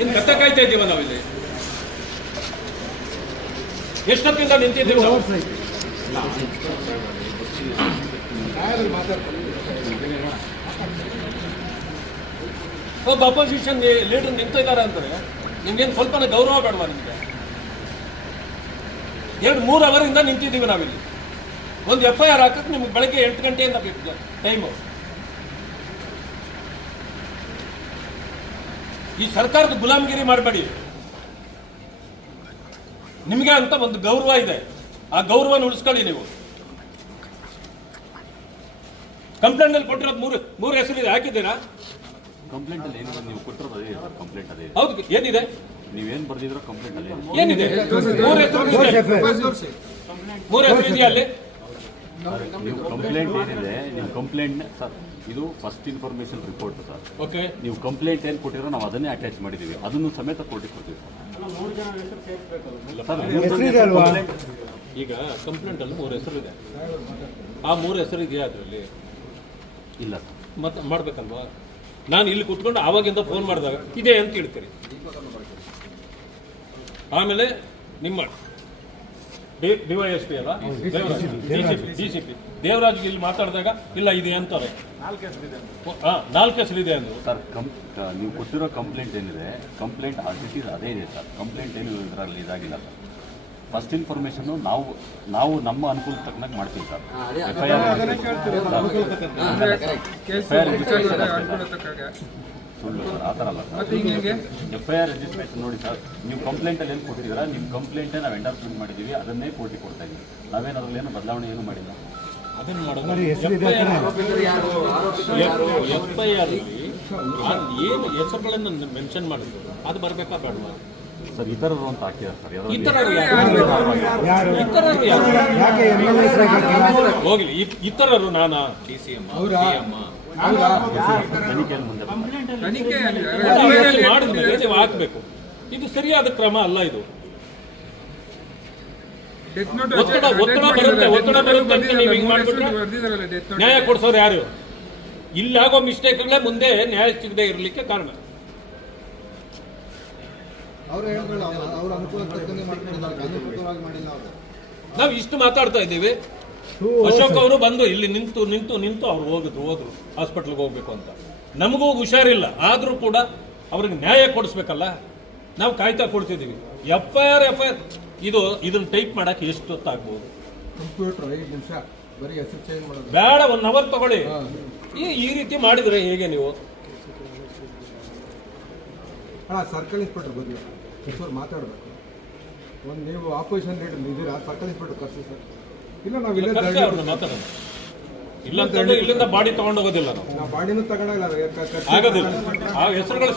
ಇನ್ನು ಕತ್ತ ಕಾಯ್ತಾ ಇದ್ದೀವ ನಾವಿಲ್ಲಿ ಎಷ್ಟೊತ್ತಿಂದ ನಿಂತಿದ್ದೀವಿ ನಾವು? ಒಬ್ಬ ಅಪೋಸಿಷನ್ ಲೀಡರ್ ನಿಂತಿದ್ದಾರೆ ಅಂದರೆ ನಿಮ್ಗೇನು ಸ್ವಲ್ಪನೇ ಗೌರವ ಬೇಡವಾ? ನಿಮಗೆ 2-3 ಅವರಿಂದ ನಿಂತಿದ್ದೀವಿ ನಾವಿಲ್ಲಿ. ಒಂದು FIR ಹಾಕಕ್ಕೆ ನಿಮ್ಗೆ ಬೆಳಗ್ಗೆ 8 ಗಂಟೆಯಿಂದ ಬೇಕು ಟೈಮು. ಈ ಸರ್ಕಾರದ ಗುಲಾಮಗಿರಿ ಮಾಡಬೇಡಿ. ನಿಮಗೆ ಅಂತ ಒಂದು ಗೌರವ ಇದೆ, ಆ ಗೌರವನ ಉಳಿಸ್ಕೊಳ್ಳಿ ನೀವು. ಕಂಪ್ಲೇಂಟ್ ಅಲ್ಲಿ ಕೊಟ್ಟಿರೋದು ಮೂರು ಹೆಸರಿದೆ, ಹಾಕಿದ್ದೀರಾ? ಕಂಪ್ಲೇಂಟ್ ಅಲ್ಲಿ ಏನಿದೆ ನೀವು ಕೊಟ್ಟಿರೋದು ಅದೇ ಕಂಪ್ಲೇಂಟ್ ಅದೇ. ಹೌದು, ಏನಿದೆ? ನೀವೇನು ಬರ್ದಿದ್ರೋ ಕಂಪ್ಲೇಂಟ್ ಅಲ್ಲಿ ಏನಿದೆ? ಮೂರು ಹೆಸರು ಇದೆಯಾ ಅಲ್ಲಿ? ನೀವು ಕಂಪ್ಲೇಂಟ್ ಏನಿದೆ, ನೀವು ಕಂಪ್ಲೇಂಟ್ ಸರ್, ಇದು first information report sir. Okay, ನೀವು ಕಂಪ್ಲೇಂಟ್ ಏನು ಕೊಟ್ಟಿರೋ ನಾವು ಅದನ್ನೇ ಅಟ್ಯಾಚ್ ಮಾಡಿದ್ದೀವಿ, ಅದನ್ನು ಸಮೇತ ಕೋರ್ಟಿಗೆ ಕೊಡ್ತೀವಿ ಸರ್. ಈಗ ಕಂಪ್ಲೇಂಟ್ ಅಲ್ಲಿ 3 ಹೆಸರು ಇದೆ, ಆ 3 ಹೆಸರು ಇದೆಯಾ ಅದರಲ್ಲಿ? ಇಲ್ಲ ಸರ್. ಮತ್ತೆ ಮಾಡ್ಬೇಕಲ್ವಾ? ನಾನು ಇಲ್ಲಿ ಕೂತ್ಕೊಂಡು ಆವಾಗಿಂದ ಫೋನ್ ಮಾಡಿದಾಗ ಇದೆ ಅಂತ ಹೇಳ್ತೀರಿ. ಆಮೇಲೆ ನಿಮ್ಮ DYSP ಅಲ್ಲ, DCP ದೇವರಾಜ್ ಇಲ್ಲಿ ಮಾತಾಡಿದಾಗ ಇಲ್ಲ ಇದೆ ಅಂತಾರೆ. 4 ಹೆಸರಿದೆ ಅಂದ್ರು ಸರ್. ನೀವು ಕೊಟ್ಟಿರೋ ಕಂಪ್ಲೇಂಟ್ ಏನಿದೆ, ಕಂಪ್ಲೇಂಟ್ ಅದೇ ಇದೆ ಸರ್. ಕಂಪ್ಲೇಂಟ್ ಏನು ಇದರಲ್ಲಿ ಇದಾಗಿಲ್ಲ ಸರ್. ಫಸ್ಟ್ ಇನ್ಫಾರ್ಮೇಶನ್ ನಾವು ನಮ್ಮ ಅನುಕೂಲ ತಕ್ಕನಾಗಿ ಮಾಡ್ತೀವಿ ಸರ್. ಸುಳ್ಳು ಸರ್, ಆ ಥರ ಅಲ್ಲ ಸರ್. FIR ರಿಜಿಸ್ಟ್ರೇಷನ್ ನೋಡಿ ಸರ್, ನೀವು ಕಂಪ್ಲೇಂಟಲ್ಲಿ ಏನು ಕೊಟ್ಟಿದ್ದೀರಾ, ನಿಮ್ಮ ಕಂಪ್ಲೇಂಟೇ ನಾವು ಎಂಡಾರ್ಸ್ಮೆಂಟ್ ಮಾಡಿದ್ದೀವಿ, ಅದನ್ನೇ ಕೋರ್ಟಿಗೆ ಕೊಡ್ತಾ ಇದ್ದೀವಿ. ನಾವೇನು ಅದರಲ್ಲಿ ಏನು ಬದಲಾವಣೆ ಏನು ಮಾಡಿಲ್ಲ. ಅದನ್ನು ಮಾಡೋದು FIR ಏನು ಹೆಸರುಗಳನ್ನು ಮೆನ್ಷನ್ ಮಾಡಿದ್ರು ಅದು ಬರಬೇಕಾ ಬೇಡವಾ ಸರ್? ಇತರರು ಅಂತ ಹಾಕಿದ್ದಾರೆ ಸರ್. ಹೋಗ್ಲಿ, ಇತರರು ನಾನಾ ತನಿಖೆಯಲ್ಲಿ ಮುಂದೆ ಮಾಡಿದ್ಮೇಲೆ ನೀವು ಹಾಕ್ಬೇಕು. ಇದು ಸರಿಯಾದ ಕ್ರಮ ಅಲ್ಲ. ಇದು ಒತ್ತಡ ಬರುತ್ತೆ ಅಂತ ನೀವು ಹಿಂಗೆ ಮಾಡ್ಬಿಟ್ರೆ ನ್ಯಾಯ ಕೊಡ್ಸೋರು ಯಾರು? ಇಲ್ಲಾಗೋ ಮಿಸ್ಟೇಕ್ಗಳೇ ಮುಂದೆ ನ್ಯಾಯ ಸಿಗದೆ ಇರಲಿಕ್ಕೆ ಕಾರಣ. ನಾವು ಇಷ್ಟು ಮಾತಾಡ್ತಾ ಇದ್ದೀವಿ, ಅಶೋಕ್ ಅವರು ಬಂದು ಇಲ್ಲಿ ನಿಂತು ಅವ್ರು ಹೋದ್ರು ಹಾಸ್ಪಿಟ್ಲ್ಗೆ ಹೋಗ್ಬೇಕು ಅಂತ. ನಮಗೂ ಹುಷಾರಿಲ್ಲ, ಆದ್ರೂ ಕೂಡ ಅವ್ರಿಗೆ ನ್ಯಾಯ ಕೊಡಿಸ್ಬೇಕಲ್ಲ, ನಾವು ಕಾಯ್ತಾ ಕೊಡ್ತಿದ್ದೀವಿ. FIR ಇದನ್ನ ಟೈಪ್ ಮಾಡಕ್ಕೆ ಎಷ್ಟು ಹೊತ್ತಾಗ್ಬೋದು? ಬೇಡ, 1 ಅವರ್ ತಗೊಳ್ಳಿ. ಈ ರೀತಿ ಮಾಡಿದ್ರೆ ಹೇಗೆ ನೀವು? ಸರ್ಕಲ್ ಇನ್ಸ್ಪೆಕ್ಟರ್ ಬಂದಿಲ್ಲ ಮಾತಾಡ್ಬೇಕು. ಒಂದು ನೀವು ಆಪೋಸಿಷನ್ ಲೀಡರ್ ಇದ್ದೀರಾ, ಸರ್ಕಲ್ ಇನ್ಸ್ಪೆಕ್ಟರ್ ಕರ್ಸಿ ಸರ್. ಇಲ್ಲ ನಾವು ಮಾತಾಡೋಣ. ಇಲ್ಲ ಅಂತಂದ್ರೆ ಇಲ್ಲಿಂದ ಬಾಡಿ ತಗೊಂಡು ಹೋಗೋದಿಲ್ಲ ನಾವು. ಬಾಡಿನೂ ತಗೊಳಲ್ಲ, ಆಗೋದಿಲ್ಲ. ಆ ಹೆಸರುಗಳು